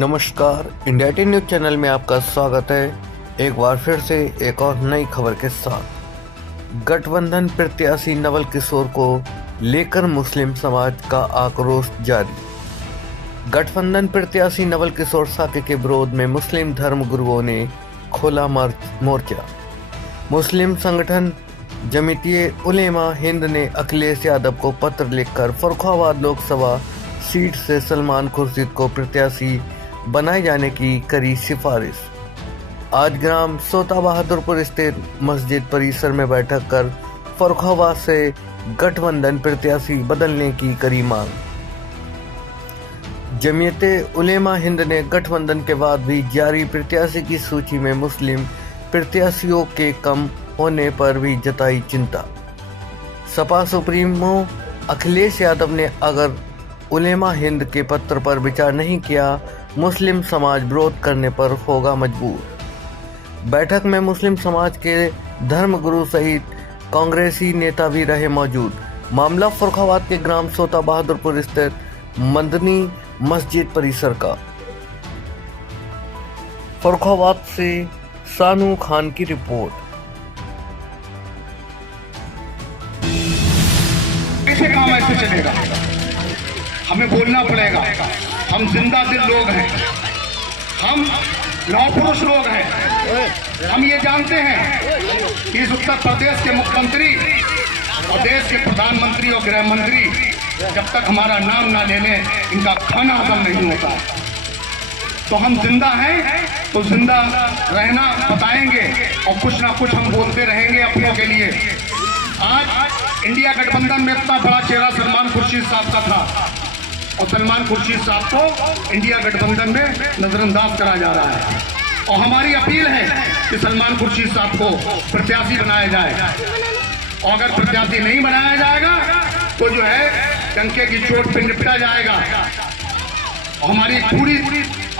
नमस्कार, India T news channel में आपका स्वागत है। एक बार फिर से एक और नई खबर के साथ। गठबंधन प्रत्याशी नवल किशोर को लेकर मुस्लिम समाज का आक्रोश जारी। गठबंधन प्रत्याशी नवल किशोर साके के विरोध में मुस्लिम धर्म गुरुओं ने खोला मोर्चा। मुस्लिम संगठन जमीयत उलेमा हिंद ने अखिलेश यादव को पत्र लिखकर फर्रुखाबाद लोकसभा सीट से सलमान खुर्शीद को प्रत्याशी बनाए जाने की करी सिफारिश। आज ग्राम सोता बहादुरपुर स्थित मस्जिद परिसर में बैठक कर फर्रुखाबाद से गठबंधन प्रत्याशी बदलने की करी मांग। जमीयत उलेमा हिंद ने गठबंधन के बाद भी जारी प्रत्याशी की सूची में मुस्लिम प्रत्याशियों के कम होने पर भी जताई चिंता। सपा सुप्रीमो अखिलेश यादव ने अगर उलेमा हिंद के पत्र पर विचार नहीं किया, मुस्लिम समाज विरोध करने पर होगा मजबूर। बैठक में मुस्लिम समाज के धर्मगुरु सहित कांग्रेसी नेता भी रहे मौजूद। मामला फर्रुखाबाद के ग्राम सोता बहादुरपुर स्थित मदनी मस्जिद परिसर का। फर्रुखाबाद से सानू खान की रिपोर्ट। कैसे काम ऐसे चलेगा? हमें बोलना पड़ेगा। हम जिंदा दिल लोग हैं, हम लौह पुरुष लोग हैं। हम ये जानते हैं कि इस उत्तर प्रदेश के मुख्यमंत्री और देश के प्रधानमंत्री और गृह मंत्री जब तक हमारा नाम ना लेने इनका खाना हजम नहीं होता। तो हम जिंदा हैं तो जिंदा रहना बताएंगे और कुछ ना कुछ हम बोलते रहेंगे अपनों के लिए। आज इंडिया गठबंधन में इतना बड़ा चेहरा सलमान खुर्शीद साहब का था और सलमान खुर्शीद साहब को इंडिया गठबंधन में नजरअंदाज करा जा रहा है। और हमारी अपील है कि सलमान खुर्शीद साहब को प्रत्याशी बनाया जाए। और अगर प्रत्याशी नहीं बनाया जाएगा तो जो है डंके की चोट पे निपटा जाएगा। और हमारी पूरी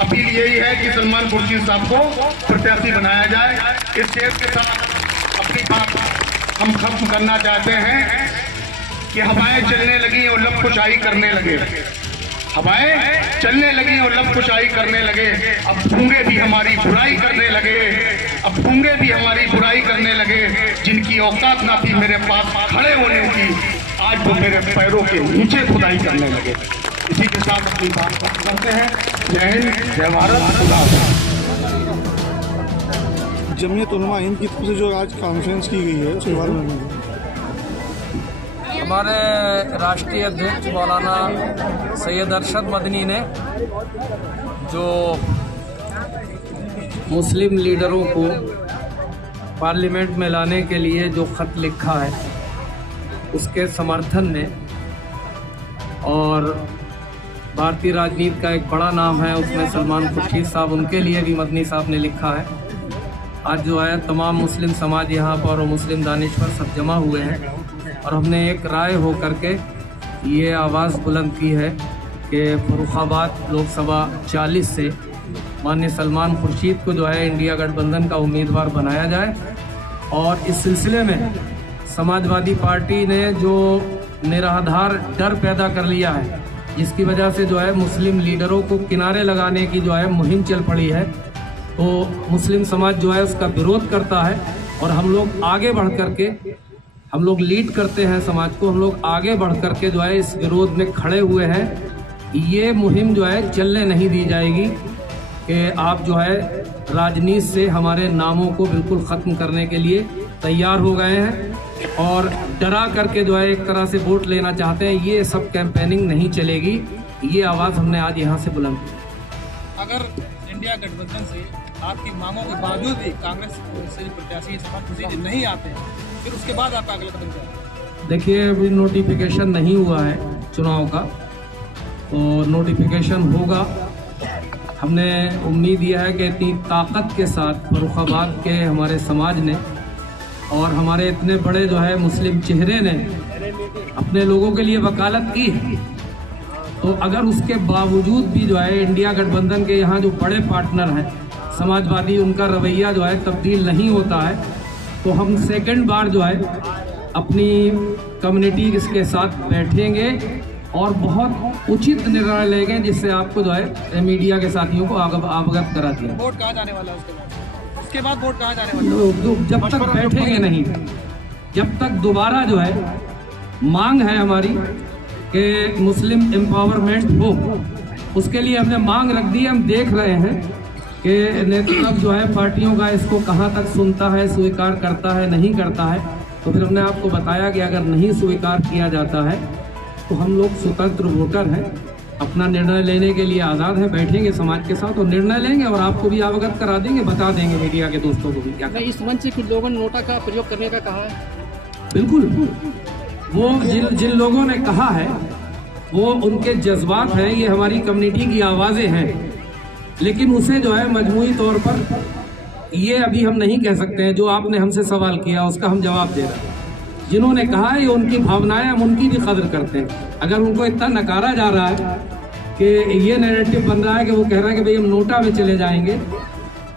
अपील यही है कि सलमान खुर्शीद साहब को प्रत्याशी बनाया जाए। इस केस के साथ अपनी बात हम खत्म करना चाहते हैं कि हवाएं चलने लगी और लब कुशाई करने लगे। हवाएं चलने लगी और लब कुशाई करने लगे। अब गूंगे भी हमारी बुराई करने लगे। अब गूंगे भी हमारी बुराई करने लगे। जिनकी औकात ना थी मेरे पास खड़े होने की, आज वो मेरे पैरों के नीचे खुदाई करने लगे। इसी के साथ अपनी बात खत्म करते हैं। जय हिंद, जय भारत, खुदा हाफिज़। जमीयत उलेमा हिंद की तरफ से जो आज कॉन्फ्रेंस की गई है उसके बारे में हमारे राष्ट्रीय अध्यक्ष मौलाना सैयद अरशद मदनी ने जो मुस्लिम लीडरों को पार्लियामेंट में लाने के लिए जो ख़त लिखा है उसके समर्थन में, और भारतीय राजनीति का एक बड़ा नाम है उसमें सलमान खुर्शीद साहब, उनके लिए भी मदनी साहब ने लिखा है। आज जो है तमाम मुस्लिम समाज यहाँ पर और मुस्लिम दानिश्वर सब जमा हुए हैं और हमने एक राय हो करके ये आवाज़ बुलंद की है कि फर्रुखाबाद लोकसभा 40 से माननीय सलमान खुर्शीद को जो है इंडिया गठबंधन का उम्मीदवार बनाया जाए। और इस सिलसिले में समाजवादी पार्टी ने जो निराधार डर पैदा कर लिया है, जिसकी वजह से जो है मुस्लिम लीडरों को किनारे लगाने की जो है मुहिम चल पड़ी है, तो मुस्लिम समाज जो है उसका विरोध करता है। और हम लोग आगे बढ़ करके हम लोग लीड करते हैं समाज को, हम लोग आगे बढ़ करके जो है इस विरोध में खड़े हुए हैं। ये मुहिम जो है चलने नहीं दी जाएगी कि आप जो है राजनीति से हमारे नामों को बिल्कुल ख़त्म करने के लिए तैयार हो गए हैं और डरा करके जो है एक तरह से वोट लेना चाहते हैं। ये सब कैंपेनिंग नहीं चलेगी। ये आवाज़ हमने आज यहाँ से बुलंद की। अगर इंडिया गठबंधन से आपकी मांगों के बावजूद भी कांग्रेस से प्रत्याशी सलमान खुर्शीद नहीं आते हैं, फिर उसके बाद आपका अगला कदम क्या है? देखिए, अभी नोटिफिकेशन नहीं हुआ है चुनाव का, तो नोटिफिकेशन होगा। हमने उम्मीद यह है कि इतनी ताकत के साथ फर्रुखाबाद के हमारे समाज ने और हमारे इतने बड़े जो है मुस्लिम चेहरे ने अपने लोगों के लिए वकालत की है, तो अगर उसके बावजूद भी जो है इंडिया गठबंधन के यहाँ जो बड़े पार्टनर हैं समाजवादी, उनका रवैया जो है तब्दील नहीं होता है, तो हम सेकंड बार जो है अपनी कम्युनिटी के साथ बैठेंगे और बहुत उचित निर्णय लेंगे, जिससे आपको जो है मीडिया के साथियों को अवगत करा दिया। वोट कहाँ जाने वाला है उसके बाद वोट कहाँ जाने वाला है? जब तक बैठेंगे नहीं, जब तक दोबारा जो है मांग है हमारी कि मुस्लिम एम्पावरमेंट हो, उसके लिए हमने मांग रख दी है। हम देख रहे हैं कि नेतृत्व जो है पार्टियों का इसको कहाँ तक सुनता है, स्वीकार करता है, नहीं करता है। तो फिर हमने आपको बताया कि अगर नहीं स्वीकार किया जाता है तो हम लोग स्वतंत्र वोटर हैं, अपना निर्णय लेने के लिए आज़ाद हैं, बैठेंगे समाज के साथ और निर्णय लेंगे और आपको भी अवगत करा देंगे, बता देंगे मीडिया के दोस्तों को भी क्या। इस मंच से कुछ लोगों ने नोटा का प्रयोग करने का कहा है। बिल्कुल, वो जिन लोगों ने कहा है वो उनके जज्बात हैं, ये हमारी कम्युनिटी की आवाज़ें हैं, लेकिन उसे जो है मजमूई तौर पर ये अभी हम नहीं कह सकते हैं। जो आपने हमसे सवाल किया उसका हम जवाब दे रहे हैं। जिन्होंने कहा है ये उनकी भावनाएं, हम उनकी भी कदर करते हैं। अगर उनको इतना नकारा जा रहा है कि ये नैरेटिव बन रहा है कि वो कह रहा है कि भाई हम नोटा में चले जाएंगे,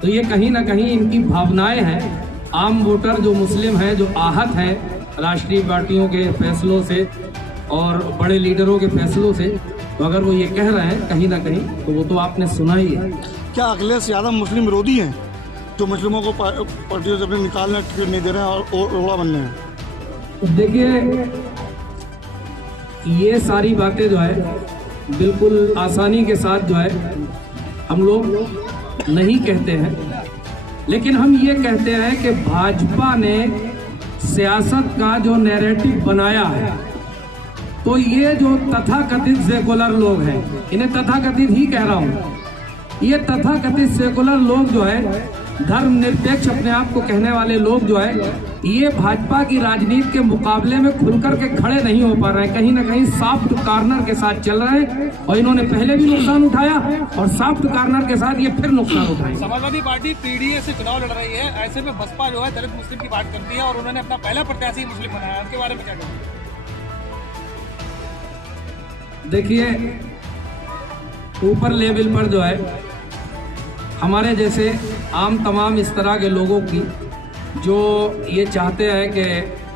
तो ये कहीं ना कहीं इनकी भावनाएं हैं। आम वोटर जो मुस्लिम हैं, जो आहत हैं राष्ट्रीय पार्टियों के फैसलों से और बड़े लीडरों के फैसलों से, तो अगर वो ये कह रहे हैं कहीं ना कहीं, तो वो तो आपने सुना ही है। क्या अखिलेश यादव मुस्लिम विरोधी हैं जो मुस्लिमों को पार्टियों से अपने निकालने टिकट नहीं दे रहे हैं और ओड़ा बनने हैं? देखिए, ये सारी बातें जो है बिल्कुल आसानी के साथ जो है हम लोग नहीं कहते हैं, लेकिन हम ये कहते हैं कि भाजपा ने सियासत का जो नैरेटिव बनाया है, तो ये जो तथाकथित सेकुलर लोग हैं, इन्हें तथाकथित ही कह रहा हूँ, ये तथाकथित सेकुलर लोग जो है, धर्मनिरपेक्ष अपने आप को कहने वाले लोग जो है, ये भाजपा की राजनीति के मुकाबले में खुलकर के खड़े नहीं हो पा रहे हैं। कहीं ना कहीं सॉफ्ट कॉर्नर के साथ चल रहे हैं और इन्होंने पहले भी नुकसान उठाया और सॉफ्ट कॉर्नर के साथ ये फिर नुकसान उठाएंगे। समाजवादी पार्टी पीडीए से चुनाव लड़ रही है, ऐसे में बसपा जो है दलित मुस्लिम की बात करती है और उन्होंने अपना पहला प्रत्याशी मुस्लिम बनाया, उनके बारे में क्या कहेंगे? देखिए, ऊपर लेवल पर जो है हमारे जैसे आम तमाम इस तरह के लोगों की जो ये चाहते हैं कि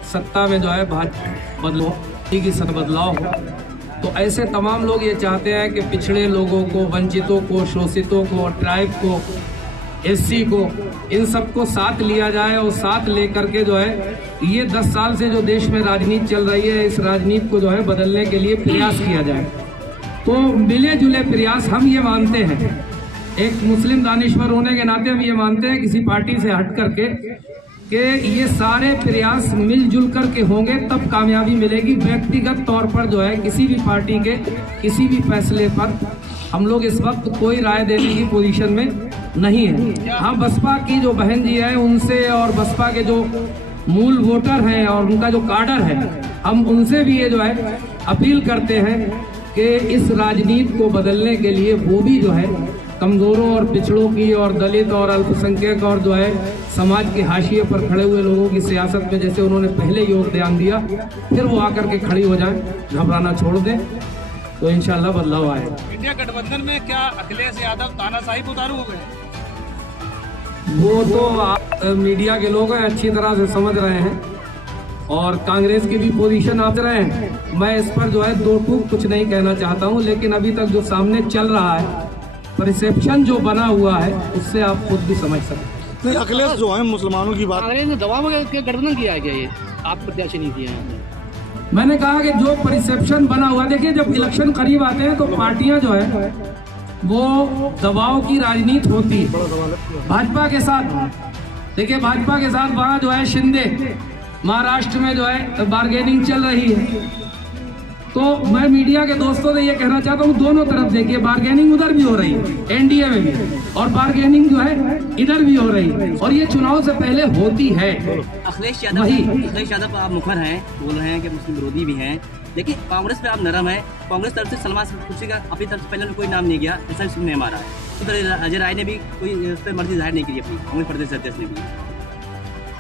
सत्ता में जो है बदलो की सब बदलाव हो, तो ऐसे तमाम लोग ये चाहते हैं कि पिछड़े लोगों को, वंचितों को, शोषितों को, ट्राइब को, एससी को, इन सबको साथ लिया जाए और साथ लेकर के जो है ये 10 साल से जो देश में राजनीति चल रही है, इस राजनीति को जो है बदलने के लिए प्रयास किया जाए। तो मिले जुले प्रयास हम ये मानते हैं, एक मुस्लिम दानिश्वर होने के नाते हम ये मानते हैं किसी पार्टी से हट करके कि ये सारे प्रयास मिलजुल करके होंगे तब कामयाबी मिलेगी। व्यक्तिगत तौर पर जो है किसी भी पार्टी के किसी भी फैसले पर हम लोग इस वक्त कोई राय देने की पोजीशन में नहीं है। हाँ, बसपा की जो बहन जी है उनसे और बसपा के जो मूल वोटर हैं और उनका जो काडर है, हम उनसे भी ये जो है अपील करते हैं कि इस राजनीति को बदलने के लिए वो भी जो है कमजोरों और पिछड़ों की और दलित और अल्पसंख्यक और जो है समाज के हाशिए पर खड़े हुए लोगों की सियासत में जैसे उन्होंने पहले योगदान दिया, फिर वो आकर के खड़ी हो जाएं, घबराना छोड़ दें, तो इंशाल्लाह बदलाव आएगा। इंडिया गठबंधन में क्या अखिलेश यादव तानाशाही पे उतारू हो गए? वो तो आप मीडिया के लोग हैं, अच्छी तरह से समझ रहे हैं और कांग्रेस की भी पोजीशन आप रहे हैं। मैं इस पर जो है दो टूक कुछ नहीं कहना चाहता हूं, लेकिन अभी तक जो सामने चल रहा है, परसेप्शन जो बना हुआ है, उससे आप खुद भी समझ सकते हैं। अखिलेश जो है मुसलमानों की बात, कांग्रेस ने दबाव में गठबंधन किया है क्या? ये आप प्रत्याशी नहीं दिए हैं? मैंने कहा कि जो परसेप्शन बना हुआ, देखिए जब इलेक्शन करीब आते हैं तो पार्टियां जो है वो दबाव की राजनीति होती है। भाजपा के साथ देखिए, भाजपा के साथ वहाँ जो है शिंदे महाराष्ट्र में जो है बार्गेनिंग चल रही है। तो मैं मीडिया के दोस्तों से ये कहना चाहता हूँ, दोनों तरफ देखिए, बार्गेनिंग उधर भी हो रही है एनडीए में भी, और बार्गेनिंग जो है इधर भी हो रही है, और ये चुनाव से पहले होती है। अखिलेश यादव आप मुखर हैं, बोल रहे हैं कि मुस्लिम विरोधी भी हैं, लेकिन कांग्रेस पे आप नरम है। कांग्रेस तरफ से सलमान खुर्शी का अपनी तरफ से पहले कोई नाम नहीं गया, ऐसा सुनने में आ रहा है। तो अजय राय ने भी कोई उस पर मर्जी जाहिर नहीं की अपनी, कांग्रेस प्रदेश अध्यक्ष ने भी।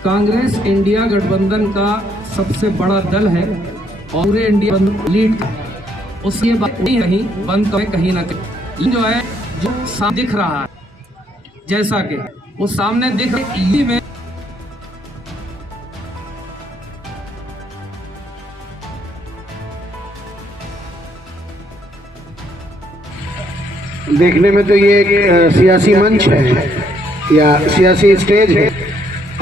कांग्रेस इंडिया गठबंधन का सबसे बड़ा दल है और पूरे इंडिया लीड, उसकी बात नहीं रही बंद कहीं ना कहीं जो है जो दिख रहा है, जैसा कि वो सामने दिख रही में देखने में तो ये एक सियासी मंच है या सियासी स्टेज है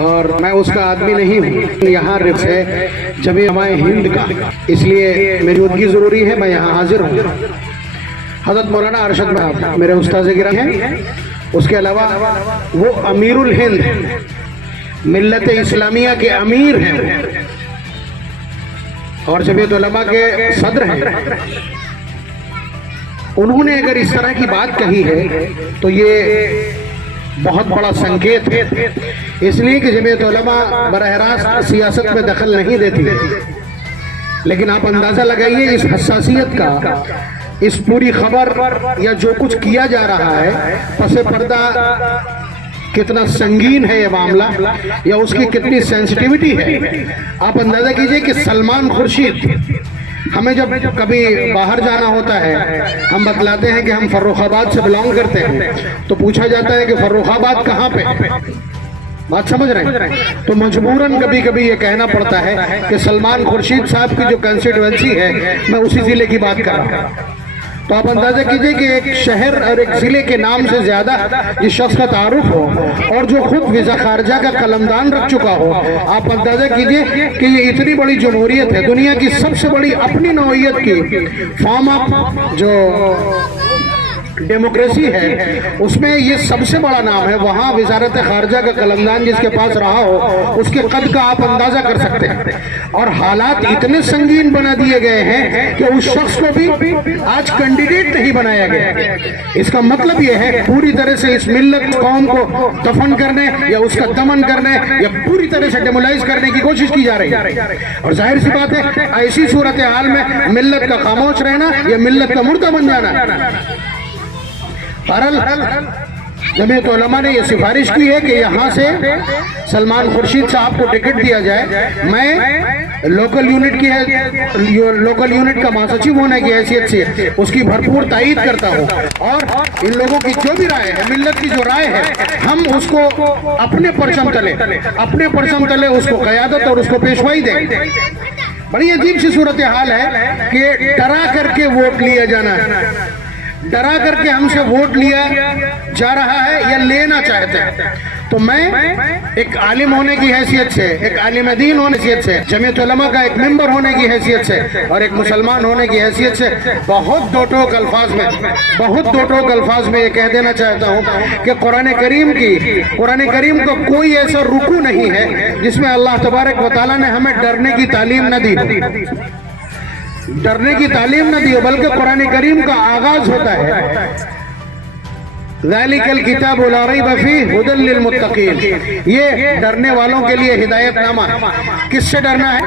और मैं उसका आदमी नहीं हूँ। यहाँ रिफ्स है जमीन हमारे हिंद का, इसलिए मेरी मौजूदगी ज़रूरी है। मैं यहाँ हाजिर हूँ। हज़रत मौलाना अरशद साहब मेरे उस्ताद गिरामी हैं। उसके अलावा वो अमीरुल हिंद मिल्लत इस्लामिया के अमीर हैं और जमीयत उलमा के सदर हैं। उन्होंने अगर इस तरह की बात कही है तो ये बहुत बड़ा संकेत है, इसलिए कि जमीयत उलमा बरह रास्त सियासत में दखल नहीं देती, लेकिन आप अंदाजा लगाइए इस हसासियत का, इस पूरी खबर या जो कुछ किया जा रहा है पसे पर्दा कितना संगीन है ये मामला या उसकी कितनी सेंसिटिविटी है। आप अंदाजा कीजिए कि सलमान खुर्शीद, हमें जब कभी बाहर जाना होता है हम बतलाते हैं कि हम फर्रुखाबाद से बिलोंग करते हैं, तो पूछा जाता है कि फर्रुखाबाद कहाँ पे, बात समझ रहे हैं? तो मजबूरन कभी कभी ये कहना पड़ता है कि सलमान खुर्शीद साहब की जो कंस्टिट्यूएंसी है मैं उसी जिले की बात कर रहा हूँ। तो आप अंदाजा कीजिए कि एक शहर और एक जिले के नाम से ज्यादा जिस शख्स का तारुफ हो और जो खुद वीजा खारजा का कलमदान रख चुका हो, आप अंदाजा कीजिए कि ये इतनी बड़ी जमहूरियत है, दुनिया की सबसे बड़ी अपनी नौइयत की फॉर्म ऑफ जो डेमोक्रेसी है उसमें ये सबसे बड़ा नाम है। वहाँ वजारत खारजा का कलमदान जिसके पास रहा हो उसके कद का आप अंदाजा कर सकते हैं। और हालात इतने संगीन बना दिए गए हैं कि उस शख्स को भी आज कैंडिडेट नहीं बनाया गया। इसका मतलब ये है पूरी तरह से इस मिल्लत कौम को दफन करने या उसका दमन करने या पूरी तरह से डेमोलाइज करने की कोशिश की जा रही है। और जाहिर सी बात है ऐसी सूरत हाल में मिल्लत का खामोश रहना या मिल्लत का मुर्दा बन जाना। जमीयत उलमा ने यह सिफारिश की है कि यहाँ से सलमान खुर्शीद साहब को टिकट दिया जाए। मैं लोकल यूनिट की है, लोकल यूनिट का महासचिव होने की हैसियत से उसकी भरपूर तायीद करता हूँ और इन लोगों की जो भी राय है, मिल्लत की जो राय है, हम उसको अपने परचम तले उसको क़यादत और उसको पेशवाई दें। बड़ी अजीब सी सूरत हाल है कि डरा करके वोट लिया जाना, डरा करके हमसे वोट लिया जा रहा है या लेना चाहते हैं। तो मैं एक आलिम होने की हैसियत से, एक आलिम दीन होने की हैसियत से, जमीयत उलमा का एक मेंबर होने की हैसियत से और एक मुसलमान होने की हैसियत से बहुत दो टोक अल्फाज में ये कह देना चाहता हूँ कि कुरान करीम का कोई ऐसा रुकू नहीं है जिसमें अल्लाह तबारक व तआला ने हमें डरने की तालीम न दी, बल्कि कुरान करीम का आगाज होता है ज़ालिकल किताबु ला रैब फीह हुदल लिल मुत्तकीन। ये डरने वालों के लिए हिदायतनामा है। किससे डरना है?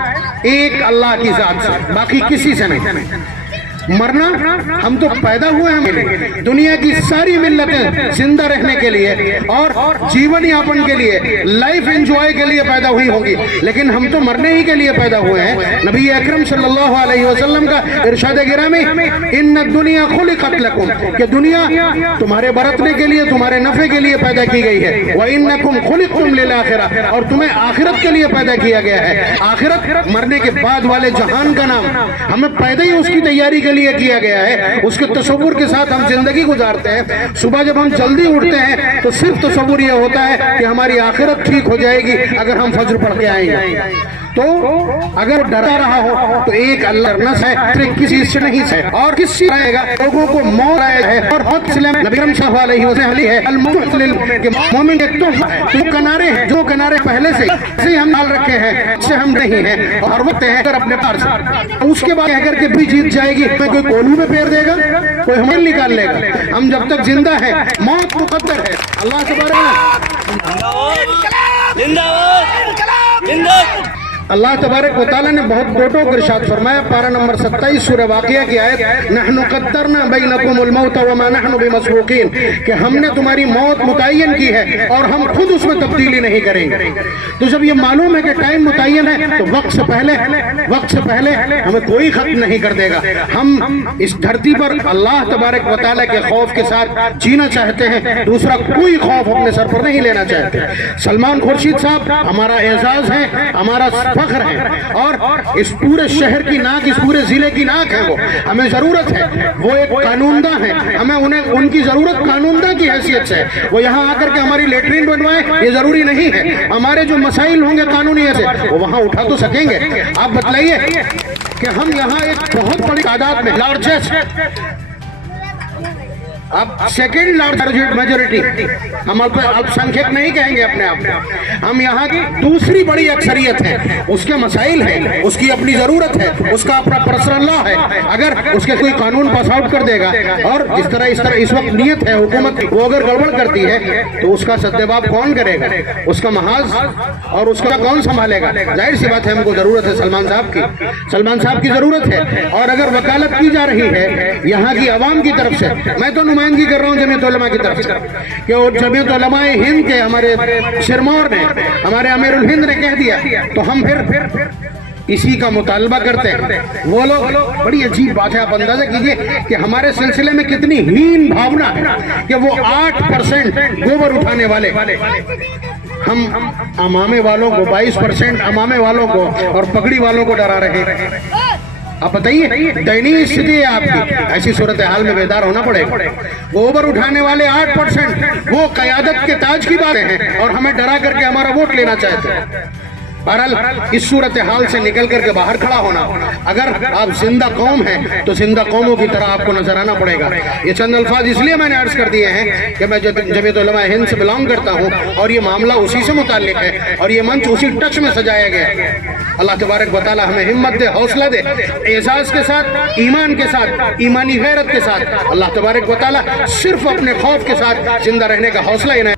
एक अल्लाह की जात से, बाकी किसी से नहीं। मरना हम तो पैदा हुए हैं दुनिया की सारी मिल्लतें जिंदा रहने के लिए और जीवन यापन के लिए, लाइफ एंजॉय के लिए पैदा हुई होगी, लेकिन हम तो मरने ही के लिए पैदा हुए हैं। नबी अकरम सल्लल्लाहु अलैहि वसल्लम का इरशाद गिरामी इन्ना दुनिया खुलिकत लकुम, कि दुनिया तुम्हारे बरतने के लिए, तुम्हारे नफे के लिए पैदा की गई है। व इन्नकुम खुलिकतुम लिल आखिरह, और तुम्हें आखिरत के लिए पैदा किया गया है। आखिरत मरने के बाद वाले जहान का नाम, हमें पैदा ही उसकी तैयारी के लिए किया गया है। उसके तसव्वुर के साथ हम जिंदगी गुजारते हैं। सुबह जब हम जल्दी उठते हैं तो सिर्फ तसव्वुर यह होता है कि हमारी आखिरत ठीक हो जाएगी अगर हम फज्र पढ़ के आएंगे। तो अगर डरा रहा हो तो एक अल्लाह है, किसी से नहीं है और किसी रहेगा लोगों को मौत है और नबी सल्लल्लाहु अलैहि वसल्लम है अल-मुतलिल के मोमिन एक तो किनारे हैं, जो किनारे पहले से हम डाल रखे हैं, से हम नहीं हैं और वक्त है अगर अपने पार से, उसके बाद अगर के भी जीत जाएगी तो कोई कोलू में फेर देगा, कोई हमें निकाल लेगा। हम जब तक जिंदा है मौत मुकद्दर है। अल्लाह अल्लाह तबारक व तआला ने बहुत टोटो कर इरशाद फरमाया, पारा नंबर 27 सूरह वाक़िया की आयत, नहनु क़द्दरना बैनकुमुल मौत व मा नहनु बिमसबूकीन, कि हमने तुम्हारी मौत मुतय्यन की है और हम खुद उसमें तब्दीली नहीं करेंगे। तो जब ये मालूम है कि टाइम मुतय्यन है तो वक्त से पहले हमें कोई खत्म नहीं कर देगा। हम इस धरती पर अल्लाह तबारक व तआला के खौफ के साथ जीना चाहते हैं, दूसरा कोई खौफ अपने सर पर नहीं लेना चाहते। सलमान खुर्शीद साहब हमारा एजाज है, हमारा फख्र है और इस पूरे शहर की नाक, इस पूरे जिले की नाक है वो। हमें जरूरत है, वो एक कानूनदा है, हमें उन्हें उनकी जरूरत कानूनदा की हैसियत से। वो यहाँ आकर के हमारी लेटरिन बनवाए ये जरूरी नहीं है। हमारे जो मसाइल होंगे कानूनी से वो वहाँ उठा तो सकेंगे। आप बतलाइए कि हम यहाँ एक बहुत बड़ी तादाद में लार्जेस्ट, अब सेकेंड लार्जेस्ट मेजोरिटी, हम अल्पसंख्यक नहीं कहेंगे अपने आप में, हम यहाँ की दूसरी बड़ी अक्सरियत है। उसके मसाइल है, उसकी अपनी जरूरत है, उसका अपना पर्सनल लॉ है। अगर उसके कोई कानून पास आउट कर देगा और इस तरह इस वक्त नियत है हुकूमत, वो अगर गड़बड़ करती है तो उसका सद्देबाब कौन करेगा, उसका महाज और उसका कौन संभालेगा? जाहिर सी बात है हमको जरूरत है सलमान साहब की, सलमान साहब की जरूरत है। और अगर वकालत की जा रही है यहाँ की आवाम की तरफ से, मैं तो नुमाइंदगी कर रहा हूँ जमीयत उलमा की तरफ से, कि जमीयत उलमा हिंद के हमारे सिरमौर ने, हमारे अमीरुल हिंद ने कह दिया तो हम फिर इसी का मुतालबा करते हैं। वो लोग, बड़ी अजीब बात है, आप अंदाजा कीजिए कि हमारे सिलसिले में कितनी हीन भावना है कि वो 8% गोबर उठाने वाले हम अमामे वालों को, 22% अमामे वालों को और पगड़ी वालों को डरा रहे हैं। आप बताइए, दयनीय स्थिति है आपकी। ऐसी सूरत हाल में बेदार होना पड़ेगा। गोबर उठाने वाले 8%, वो कयादत के ताज की बातें हैं और हमें डरा करके हमारा वोट लेना चाहते हैं। बहरहाल इस सूरत हाल से निकल करके बाहर खड़ा होना, अगर आप जिंदा कौम हैं तो जिंदा कौमों की तरह आपको नजर आना पड़ेगा। ये चंद अल्फाज इसलिए मैंने अर्ज कर दिए हैं कि मैं जमीयत उलमा हिंद से बिलोंग करता हूँ और ये मामला उसी से मुताल्लिक है और ये मंच उसी टच में सजाया गया है। अल्लाह तबारक व तआला हमें हिम्मत दे, हौसला दे, एजाज के साथ, ईमान के साथ, ईमानी गैरत के साथ अल्लाह तबारक व तआला सिर्फ अपने खौफ के साथ जिंदा रहने का हौसला इन्हें।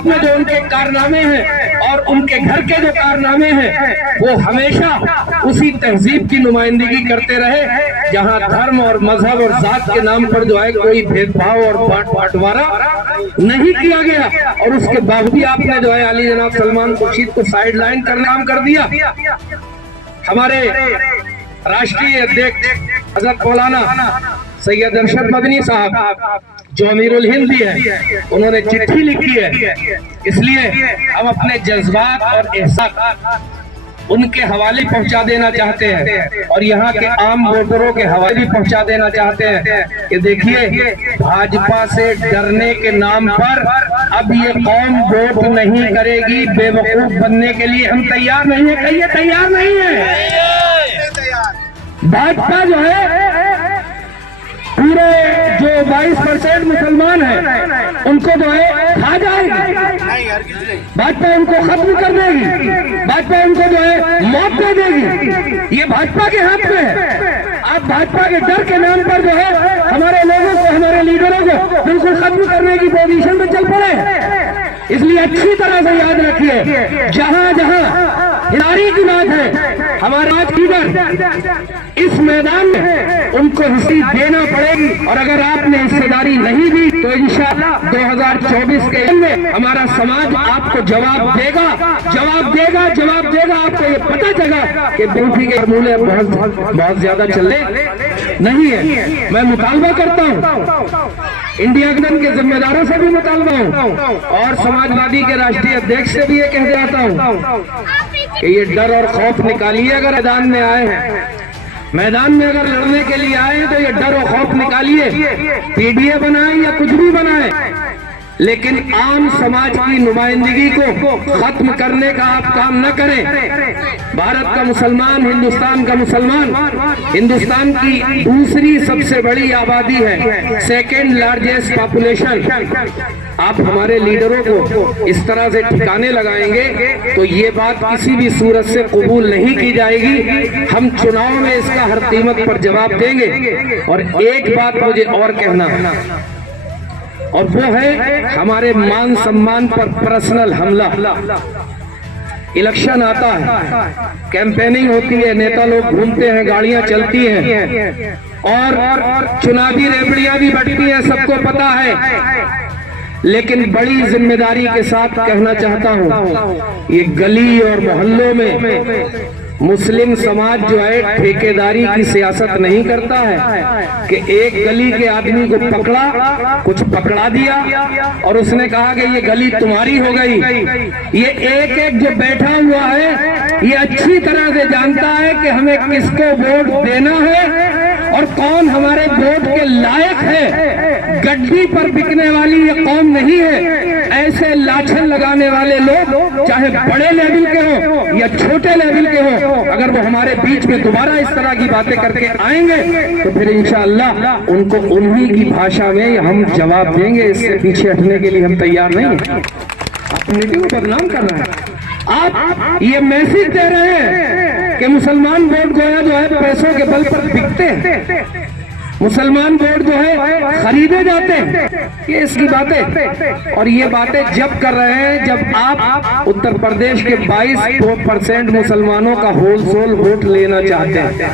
में जो उनके कारनामे हैं और उनके घर के जो कारनामे हैं वो हमेशा उसी तहजीब की नुमाइंदगी करते रहे जहां धर्म और मजहब और जात के नाम पर जो है कोई भेदभाव और बंटवारा नहीं किया गया। और उसके बावजूद आपने जो है अली जनाब सलमान खुर्शीद को साइड लाइन करने काम कर दिया। हमारे राष्ट्रीय अध्यक्ष हजरत मौलाना सैयद अरशद मदनी साहब जो अमीरुल हिंद भी है, उन्होंने चिट्ठी लिखी है, इसलिए हम अपने जज्बात और एहसास उनके हवाले पहुंचा देना चाहते हैं और यहाँ के आम वोटरों के हवाले भी पहुंचा देना चाहते हैं कि देखिए, भाजपा से डरने के नाम पर अब ये कौम वोट नहीं करेगी। बेवकूफ बनने के लिए हम तैयार नहीं है। कहिए तैयार नहीं है। भाजपा जो है पूरे जो 22% मुसलमान हैं उनको जो है खा जाएगी। भाजपा उनको खत्म कर देगी। भाजपा उनको जो है मौत दे देगी। ये भाजपा के हाथ में है। आप भाजपा के डर के नाम पर जो है हमारे लोगों को, हमारे लीडरों को बिल्कुल खत्म करने की पोजीशन में चल पड़े। इसलिए अच्छी तरह से याद रखिए, जहां जहां हिदारी की बात है, हमारे आज लीडर इस मैदान में उनको हिस्सा देना पड़ेगी। और अगर आपने हिस्सेदारी नहीं दी तो इंशाअल्लाह 2024 के में हमारा समाज आपको जवाब देगा, जवाब देगा, जवाब देगा। आपको ये पता चला कि बूटी के फॉर्मूले बहुत ज्यादा चलने नहीं है। मैं मुतालबा करता हूँ, इंडिया गठबंधन के जिम्मेदारों से भी मुतालबा हूँ और समाजवादी के राष्ट्रीय अध्यक्ष से भी ये कह जाता हूँ कि ये डर और खौफ निकालिए। अगर मैदान में आए हैं, मैदान में अगर लड़ने के लिए आए हैं तो ये डर और खौफ निकालिए। पीडीए बनाए या कुछ भी बनाए, लेकिन आम समाज की नुमाइंदगी को खत्म करने का आप काम न करें। भारत का मुसलमान, हिंदुस्तान का मुसलमान, हिंदुस्तान की दूसरी सबसे बड़ी आबादी है, सेकेंड लार्जेस्ट पॉपुलेशन। आप हमारे लीडरों को इस तरह से ठिकाने लगाएंगे तो ये बात किसी भी सूरत से कबूल नहीं की जाएगी। हम चुनाव में इसका हर कीमत पर जवाब देंगे। और एक बात मुझे और कहना, और वो है हमारे मान सम्मान पर पर्सनल हमला। इलेक्शन आता है, कैंपेनिंग होती है, नेता लोग घूमते हैं, गाड़ियां चलती हैं और चुनावी रेवड़ियां भी बढ़ती हैं, सबको पता है। लेकिन बड़ी जिम्मेदारी के साथ कहना चाहता हूं, ये गली और मोहल्लों में मुस्लिम समाज जो है ठेकेदारी की सियासत नहीं करता है कि एक गली के आदमी को पकड़ा, कुछ पकड़ा दिया और उसने कहा कि ये गली तुम्हारी हो गई। ये एक एक जो बैठा हुआ है ये अच्छी तरह से जानता है कि हमें किसको वोट देना है और कौन हमारे वोट के लायक है। गड्डी पर बिकने वाली ये कौम नहीं है। ऐसे लाछन लगाने वाले लोग चाहे बड़े लेवल के हो या छोटे लेवल के हो, अगर वो हमारे बीच में दोबारा इस तरह की बातें करके आएंगे तो फिर इंशाअल्लाह उनको उन्हीं की भाषा में हम जवाब देंगे। इससे पीछे हटने के लिए हम तैयार नहीं हैं। कम्युनिटी को बदनाम कर रहे हैं आप, ये मैसेज दे रहे हैं कि मुसलमान वोट जो है पैसों के बल पर बिकते हैं, मुसलमान वोट जो है खरीदे जाते हैं। ये इसकी बातें, और ये बातें जब कर रहे हैं जब आप उत्तर प्रदेश के 22% मुसलमानों का होलसेल वोट लेना चाहते हैं।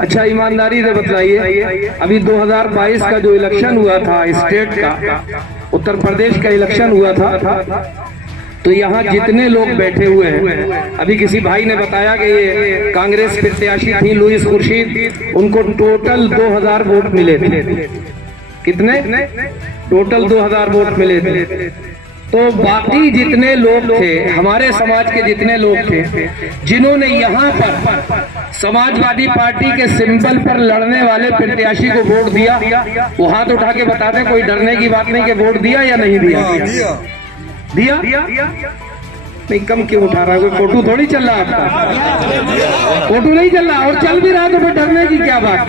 अच्छा, ईमानदारी से बताइए, अभी 2022 का जो इलेक्शन हुआ था स्टेट का, उत्तर प्रदेश का इलेक्शन हुआ था, तो यहाँ जितने लोग बैठे हुए हैं, अभी किसी भाई ने बताया कि ये कांग्रेस प्रत्याशी थी लुईस खुर्शीद, उनको टोटल 2000 वोट मिले थे। कितने? टोटल 2000 वोट मिले थे। तो बाकी जितने लोग थे, हमारे समाज के जितने लोग थे, जिन्होंने यहाँ पर समाजवादी पार्टी के सिंबल पर लड़ने वाले प्रत्याशी को वोट दिया, वो हाथ उठा के बता दें, कोई डरने की बात नहीं कि वोट दिया या नहीं दिया। दिया नहीं, कम क्यों उठा रहा है? कोई फोटो थोड़ी चल रहा आपका, फोटो नहीं चल रहा, और चल भी रहा तो फिर डरने की क्या बात?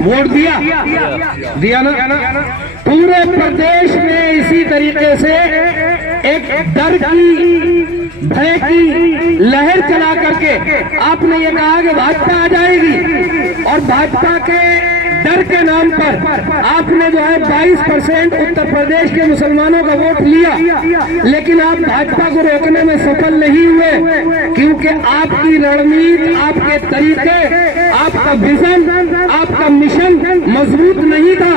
वोट दिया ना। पूरे प्रदेश में इसी तरीके से एक डर की, भय की लहर चला करके आपने ये कहा कि भाजपा आ जाएगी, और भाजपा के डर के नाम पर आपने जो है 22% उत्तर प्रदेश के मुसलमानों का वोट लिया, लेकिन आप भाजपा को रोकने में सफल नहीं हुए, क्योंकि आपकी रणनीति, आपके तरीके, आपका विजन, आपका मिशन मजबूत नहीं था,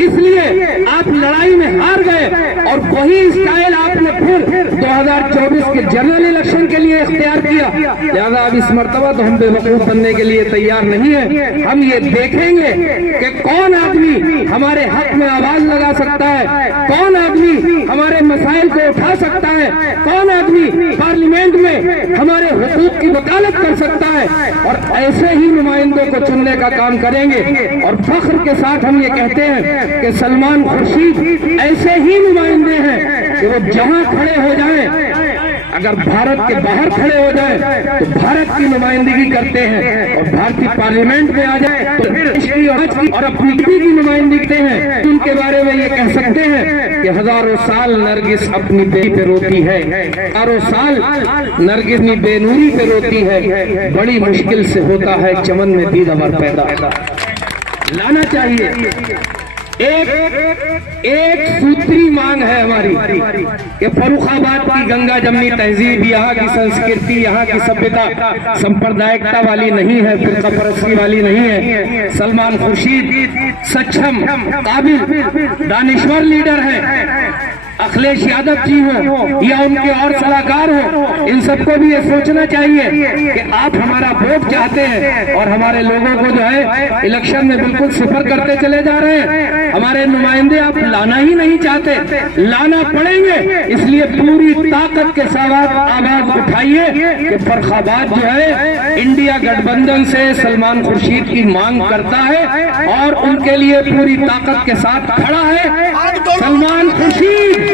इसलिए आप लड़ाई में हार गए। और वही स्टाइल आपने फिर 2024 के जनरल इलेक्शन के लिए इख्तियार किया। लिहाजा अब इस मर्तबा तो हम बेवकूफ बनने के लिए तैयार नहीं है। हम ये देखेंगे कि कौन आदमी हमारे हक में आवाज लगा सकता है, कौन आदमी हमारे मसाइल को उठा सकता है, कौन आदमी पार्लियामेंट में हमारे हुकूक की वकालत कर सकता है, और ऐसे ही नुमाइंदों को चुनने का काम करेंगे। और फख्र के साथ हम ये कहते हैं कि सलमान खुर्शीद ऐसे ही नुमाइंदे हैं कि वो जहां खड़े हो जाएं, अगर भारत के बाहर खड़े हो जाए तो भारत की नुमाइंदगी करते हैं, और भारतीय पार्लियामेंट में आ जाए तो फिर इसकी और अपनी की नुमाइंदगी हैं। उनके बारे में ये कह सकते हैं कि हजारों साल नरगिस अपनी बेटी पे रोती है, हजारों साल नरगिस अपनी बेनूरी पे रोती है, बड़ी मुश्किल से होता है चमन में दीदार पैदा। लाना चाहिए। एक सूत्री मांग है हमारी कि फर्रुखाबाद की गंगा जमनी तहजीब, यहाँ की संस्कृति, यहाँ की सभ्यता सांप्रदायिकता वाली नहीं है, फिरका परस्ती वाली नहीं है। सलमान खुर्शीद सक्षम, काबिल, दानिश्वर लीडर हैं। अखिलेश यादव जी हो या उनके और सलाहकार हो, इन सबको भी ये सोचना चाहिए कि आप हमारा वोट चाहते हैं और हमारे लोगों को जो है इलेक्शन में बिल्कुल सिफर करते चले जा रहे हैं। हमारे नुमाइंदे आप लाना ही नहीं चाहते, लाना पड़ेंगे। इसलिए पूरी ताकत के साथ आवाज उठाइए कि फर्रुखाबाद जो है इंडिया गठबंधन से सलमान खुर्शीद की मांग करता है और उनके लिए पूरी ताकत के साथ खड़ा है। सलमान खुर्शीद